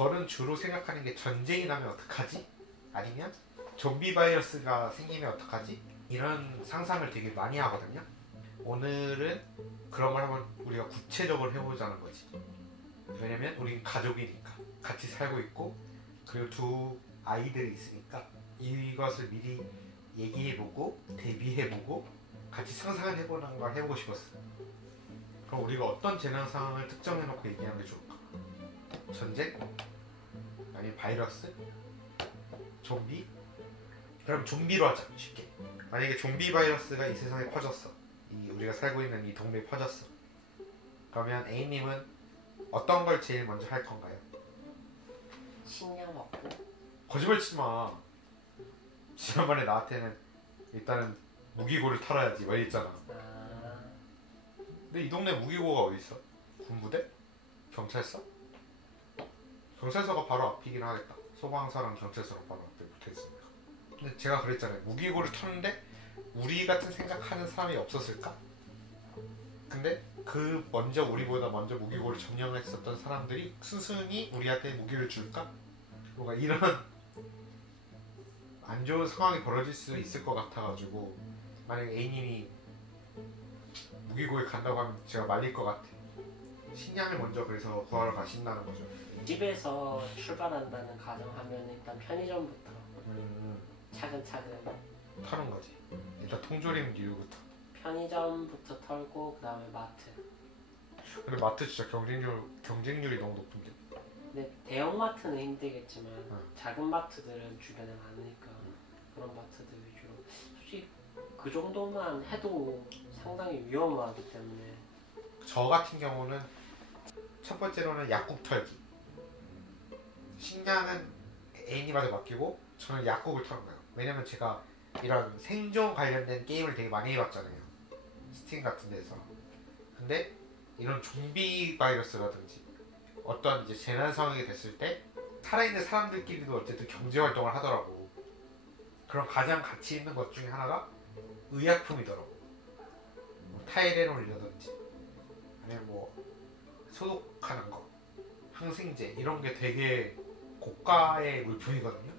저는 주로 생각하는 게 전쟁이 나면 어떡하지? 아니면 좀비 바이러스가 생기면 어떡하지? 이런 상상을 되게 많이 하거든요. 오늘은 그런 걸 한번 우리가 구체적으로 해보자는 거지. 왜냐면 우린 가족이니까 같이 살고 있고, 그리고 두 아이들이 있으니까 이것을 미리 얘기해보고 대비해보고 같이 상상해보는 걸 해보고 싶었어. 그럼 우리가 어떤 재난 상황을 특정해놓고 얘기하는 게 좋을까? 전쟁? 아니면 바이러스? 좀비? 그럼 좀비로 하자. 쉽게. 만약에 좀비 바이러스가 이 세상에 퍼졌어. 우리가 살고 있는 이 동네에 퍼졌어. 그러면 A님은 어떤 걸 제일 먼저 할 건가요? 식량 먹고. 거짓말 치지 마. 지난번에 나한테는 일단은 무기고를 털어야지 왜 했잖아. 근데 이 동네 무기고가 어디 있어? 군부대? 경찰서? 경찰서가 바로 앞이긴 하겠다. 소방서랑 경찰서랑 바로 앞에 붙어있으니까. 근데 제가 그랬잖아요. 무기고를 터는데 우리 같은 생각하는 사람이 없었을까? 근데 그 우리보다 먼저 무기고를 점령했었던 사람들이 스승이 우리한테 무기를 줄까? 뭔가 이런 안 좋은 상황이 벌어질 수 있을 것 같아가지고, 만약에 A님이 무기고에 간다고 하면 제가 말릴 것 같아. 식량을 먼저 그래서 구하러 가신다는 거죠. 집에서 출발한다는 가정하면 일단 편의점부터 차근차근 타는 거지. 일단 통조림 이유부터. 편의점부터 털고 그 다음에 마트. 근데 마트 진짜 경쟁률이 너무 높은데. 근데 대형마트는 힘들겠지만 작은 마트들은 주변에 많으니까 그런 마트들 위주로. 솔직히 그 정도만 해도 상당히 위험하기 때문에. 저 같은 경우는 첫 번째로는 약국 털기. 식량은 A님한테 맡기고 저는 약국을 털는 거예요. 왜냐면 제가 이런 생존 관련된 게임을 되게 많이 해봤잖아요. 스팀 같은 데서. 근데 이런 좀비 바이러스라든지 어떤 이제 재난 상황이 됐을 때 살아있는 사람들끼리도 어쨌든 경제 활동을 하더라고. 그런 가장 가치 있는 것 중에 하나가 의약품이더라고. 뭐 타이레놀이라든지 아니면 뭐 소독하는 거, 항생제 이런 게 되게 고가의 물품이거든요.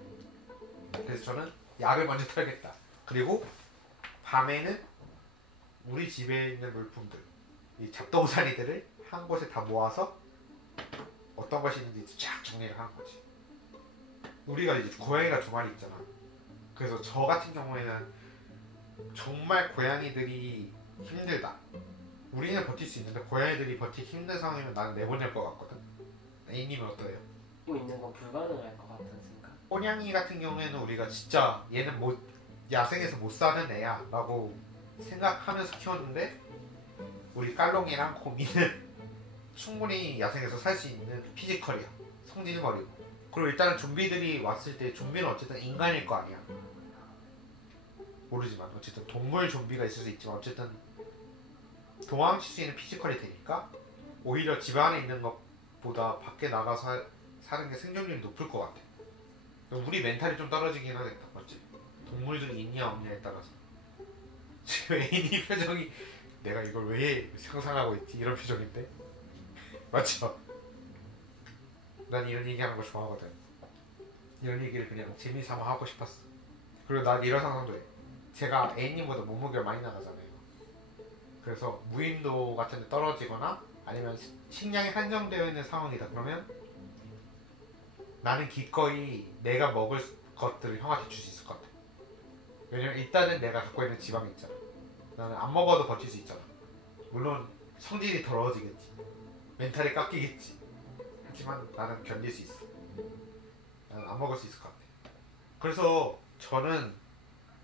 그래서 저는 약을 먼저 털겠다. 그리고 밤에는 우리 집에 있는 물품들, 이 잡동사니들을 한 곳에 다 모아서 어떤 것이 있는지 쫙 정리를 하는 거지. 우리가 이제 고양이가 2마리 있잖아. 그래서 저 같은 경우에는 정말 고양이들이 힘들다. 우리는 버틸 수 있는데 고양이들이 버티기 힘든 상황이면 나는 내보낼 것 같거든. A님은 어떠해요? 하고 있는 건 불가능할 것 같은 생각. 호냥이 같은 경우에는 우리가 진짜 얘는 야생에서 못 사는 애야 라고 생각하면서 키웠는데, 우리 깔롱이랑 고미는 충분히 야생에서 살 수 있는 피지컬이야. 성질머리고. 그리고 일단은 좀비들이 왔을 때 좀비는 어쨌든 인간일 거 아니야. 모르지만 어쨌든 동물 좀비가 있을 수 있지만 어쨌든 도망칠 수 있는 피지컬이 되니까 오히려 집 안에 있는 것보다 밖에 나가서 사는 게 생존율이 높을 것 같아. 우리 멘탈이 좀 떨어지긴 하겠다. 맞지? 동물들이 있냐 없냐에 따라서. 지금 애인이 표정이 내가 이걸 왜 상상하고 있지? 이런 표정인데? 맞죠? 난 이런 얘기하는 거 좋아하거든. 이런 얘기를 그냥 재미삼아 하고 싶었어. 그리고 난 이런 상상도 해. 제가 A님보다 몸무게가 많이 나가잖아요. 그래서 무인도 같은 데 떨어지거나 아니면 식량이 한정되어 있는 상황이다. 그러면 나는 기꺼이 내가 먹을 것들을 형한테 줄 수 있을 것 같아. 왜냐면 일단은 내가 갖고 있는 지방이 있잖아. 나는 안 먹어도 버틸 수 있잖아. 물론 성질이 더러워지겠지. 멘탈이 깎이겠지. 하지만 나는 견딜 수 있어. 나는 안 먹을 수 있을 것 같아. 그래서 저는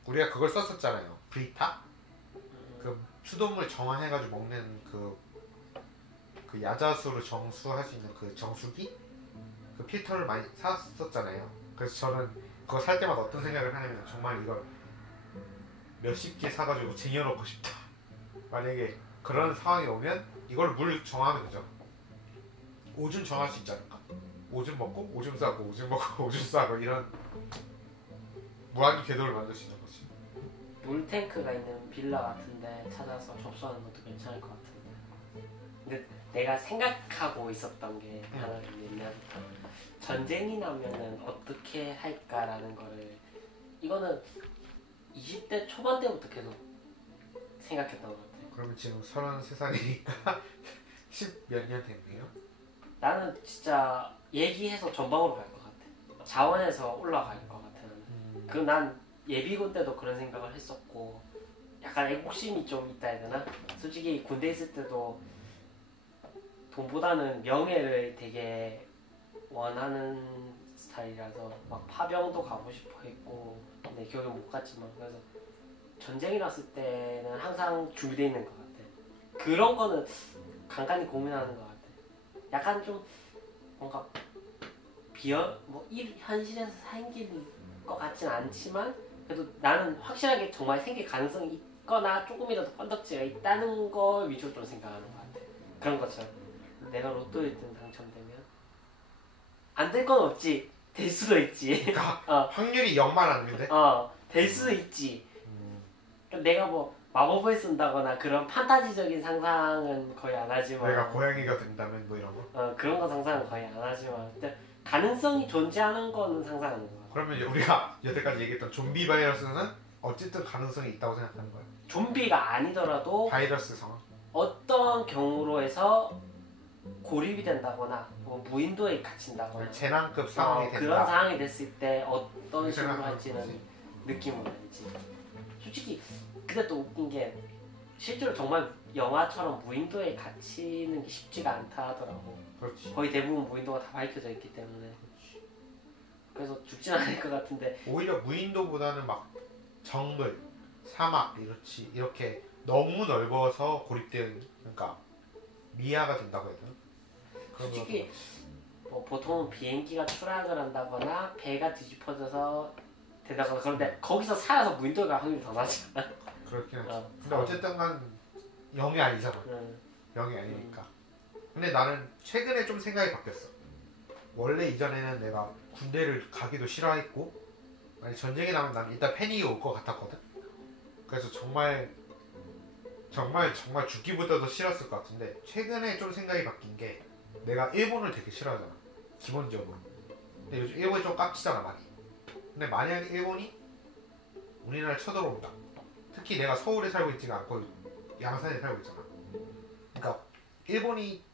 우리가 그걸 썼었잖아요. 브리타? 그 수돗물 정화해가지고 먹는 그 야자수를 정수할 수 있는 그 정수기? 그 필터를 많이 샀었잖아요. 그래서 저는 그거 살 때마다 어떤 생각을 하냐면 정말 이걸 몇십 개 사가지고 쟁여놓고 싶다. 만약에 그런 상황이 오면 이걸 물 정하면 되죠. 오줌 정할 수 있지 않을까? 오줌 먹고 오줌 싸고 오줌 먹고 오줌 싸고 이런 무한히 궤도를 만들 수 있는 거지. 물탱크가 있는 빌라 같은데 찾아서 접수하는 것도 괜찮을 것 같은데. 근데 내가 생각하고 있었던 게 하나 옛날부터 전쟁이 나면은 어떻게 할까라는 거를 이거는 20대 초반 때부터 계속 생각했던 것 같아요. 그러면 지금 33살이니까 10 몇 년 됐네요. 나는 진짜 얘기해서 전방으로 갈 것 같아. 자원에서 올라갈 것 같아. 그럼 난 예비군 때도 그런 생각을 했었고 약간 애국심이 좀 있다 해야 되나? 솔직히 군대 있을 때도 돈보다는 명예를 되게 원하는 스타일이라서 막 파병도 가고 싶어 했고 근데 결국 못 갔지만 그래서 전쟁이 났을 때는 항상 준비되어 있는 것 같아. 그런 거는 간간히 고민하는 것 같아. 약간 좀 뭔가 현실에서 생길 것 같진 않지만 그래도 나는 확실하게 정말 생길 가능성이 있거나 조금이라도 건덕지가 있다는 거 위주로 좀 생각하는 것 같아. 그런 것처럼 내가 로또 1등 당첨되면 안 될 건 없지. 될 수도 있지. 그러니까 확률이 0만 아닌데? 될 수도 있지. 내가 뭐 마법을 쓴다거나 그런 판타지적인 상상은 거의 안 하지만 내가 고양이가 된다면 뭐 이런 거? 그런 거 상상은 거의 안 하지만 가능성이 존재하는 거는 상상하는 거 같아. 그러면 우리가 여태까지 얘기했던 좀비 바이러스는 어쨌든 가능성이 있다고 생각하는 거야. 좀비가 아니더라도 바이러스 상황. 어떤 경우로 해서 고립이 된다거나 뭐 무인도에 갇힌다거나 재난급 상황이 된다. 그런 상황이 됐을 때 어떤 식으로 생각하는 할지는 거지. 느낌은 알지. 솔직히 근데 또 웃긴 게 실제로 정말 영화처럼 무인도에 갇히는 게 쉽지가 않다 하더라고. 그렇지. 거의 대부분 무인도가 다 밝혀져 있기 때문에. 그래서 죽진 않을 것 같은데 오히려 무인도보다는 막 정글, 사막 이렇게 너무 넓어서 고립되어 있는, 그러니까 미아가 된다고 해야 되나? 솔직히 뭐 보통은 비행기가 추락을 한다거나 배가 뒤집어져서 된다거나 그런데 거기서 살아서 무인도에 갈 확률이 더 낮잖아. 그렇긴 하지. 근데 어쨌든 간 0이 아니잖아. 0이 아니니까. 근데 나는 최근에 좀 생각이 바뀌었어. 원래 이전에는 내가 군대를 가기도 싫어했고 만약 전쟁이 나면 난 일단 패닉이 올 것 같았거든. 그래서 정말 죽기보다도 싫었을 것 같은데 최근에 좀 생각이 바뀐 게 내가 일본을 되게 싫어하잖아. 기본적으로. 근데 요즘 일본이 좀 깝치잖아 많이. 근데 만약에 일본이 우리나라를 쳐들어온다. 특히 내가 서울에 살고 있지가 않고 양산에 살고 있잖아. 그러니까 일본이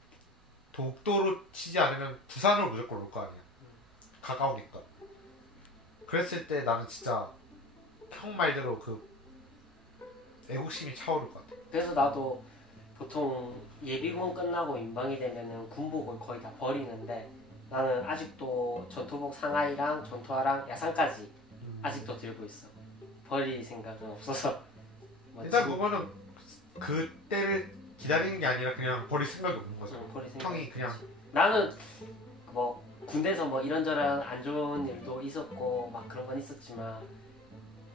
독도로 치지 않으면 부산으로 무조건 올 거 아니야. 가까우니까. 그랬을 때 나는 진짜 형 말대로 그 애국심이 차오를 것 같아. 그래서 나도 보통 예비군 끝나고 인방이 되면은 군복을 거의 다 버리는데 나는 아직도 전투복 상하이랑 전투화랑 야상까지 아직도 들고 있어. 버릴 생각은 없어서. 일단 그거는 그때를 기다리는 게 아니라 그냥 버릴 생각이 없는 거죠. 형이 그냥 나는 뭐 군대에서 뭐 이런저런 안 좋은 일도 있었고 막 그런 건 있었지만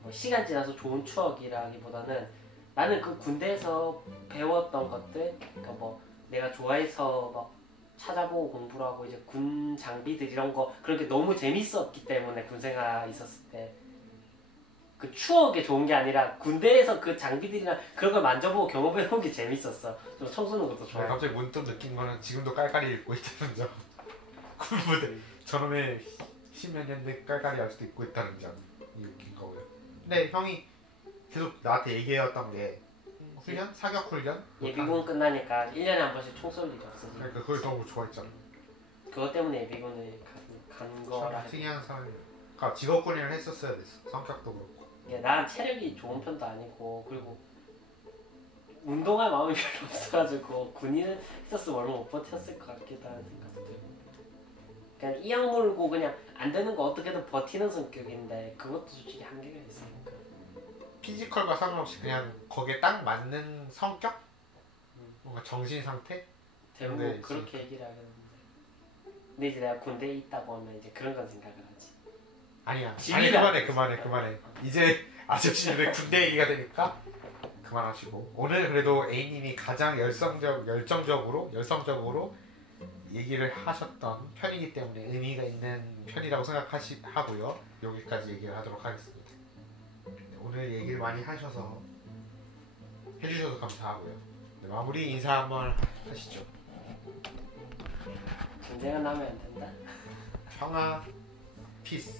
뭐 시간 지나서 좋은 추억이라기보다는 나는 그 군대에서 배웠던 것들, 그러니까 뭐 내가 좋아해서 막 찾아보고 공부를 하고 이제 군 장비들 이런 거 그런 게 너무 재밌었기 때문에 군생활 있었을 때 그 추억이 좋은 게 아니라 군대에서 그 장비들이나 그런 걸 만져보고 경험해보는 게 재밌었어. 좀 청소는 것도 좋아. 갑자기 문득 느낀 거는 지금도 깔깔이 입고 있다는 점. 군부대 저놈의 10몇 년대 깔깔이 아직도 입고 있다는 점이 웃긴 거고요. 근데 형이 계속 나한테 얘기해왔던 게 훈련? 사격 훈련? 예비군 끝나니까 1년에 한 번씩 총 쏠 일이 없어지. 그러니까 그걸 너무 좋아했잖아. 그것 때문에 예비군을 간 거라. 특이한 사람이야. 그러니까 직업군인을 했었어야 됐어. 성격도 그렇고. 난 체력이 좋은 편도 아니고 그리고 운동할 마음이 별로 없어가지고 군인을 했었으면 얼마 못 버텼을 것 같기도 하는 생각도 들고 그냥 이악 물고 그냥 안 되는 거 어떻게든 버티는 성격인데 그것도 솔직히 한계가 있으니까 피지컬과 상관없이 그냥 거기에 딱 맞는 성격? 뭔가 정신 상태? 대부분 그렇게 얘기를 하겠는데 근데 이제 내가 군대에 있다고 하면 이제 그런 건 생각을 하지. 아니야. 아니 그만해. 이제 아저씨들 군대 얘기가 되니까 그만하시고 오늘 그래도 A님이 가장 열정적으로 얘기를 하셨던 편이기 때문에 의미가 있는 편이라고 생각하고요. 여기까지 얘기를 하도록 하겠습니다. 오늘 얘기를 많이 해주셔서 감사하고요. 네, 마무리 인사 한번 하시죠. 전쟁은 하면 안 된다. 평화, 피스.